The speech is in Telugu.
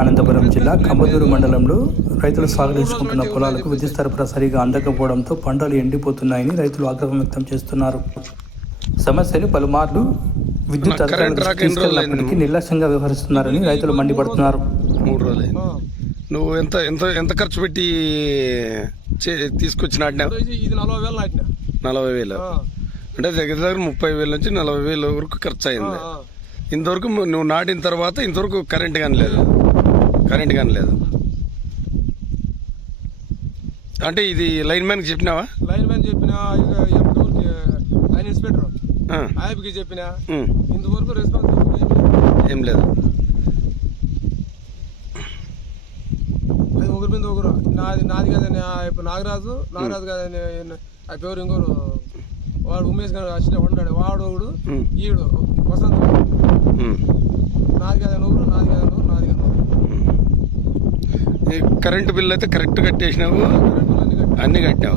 అనంతపురం జిల్లా కంబదూరు మండలంలో రైతులు సాగు చేసుకుంటున్న పొలాలకు విద్యుత్ సరఫరా సరిగా అందకపోవడంతో పంటలు ఎండిపోతున్నాయని రైతులు ఆగ్రహం వ్యక్తం చేస్తున్నారు. సమస్యను పలుమార్లు విద్యుత్ అధికారులకు తీసుకెళ్లినప్పటికీ నిర్లక్ష్యంగా వ్యవహరిస్తున్నారని రైతులు మండిపడుతున్నారు. 3 రోజులు నువ్వు ఎంత ఎంత ఎంత ఖర్చు పెట్టి తీసుకొచ్చి నాటినావు? 40,000 అంటే దగ్గర దగ్గర 30,000 నుంచి 40,000 వరకు ఖర్చు అయింది. ఇంతవరకు నువ్వు నాటిన తర్వాత ఇంతవరకు కరెంట్ కానీ లేదు. అంటే ఇది లైన్ మ్యాన్కి చెప్పినావా? లైన్ మ్యాన్ చెప్పినా, లైన్ ఇన్స్పెక్టర్ ఆయనకి చెప్పినా, ఇంతవరకు రెస్పాన్స్ ఏం లేదు. అది ఒకరి మీద ఒకరు నాది కదని ఇప్పుడు నాగరాజు కదని ఆ పేరు ఇంకోరు వాడు ఉమేష్ గారు వచ్చిన ఉన్నాడు, వాడు ఒకడు ఈడు వసంత్ నాది కదని ఒకరు. కరెంటు బిల్లు అయితే కరెక్ట్ కట్టేసినావు, అన్ని కట్టావు.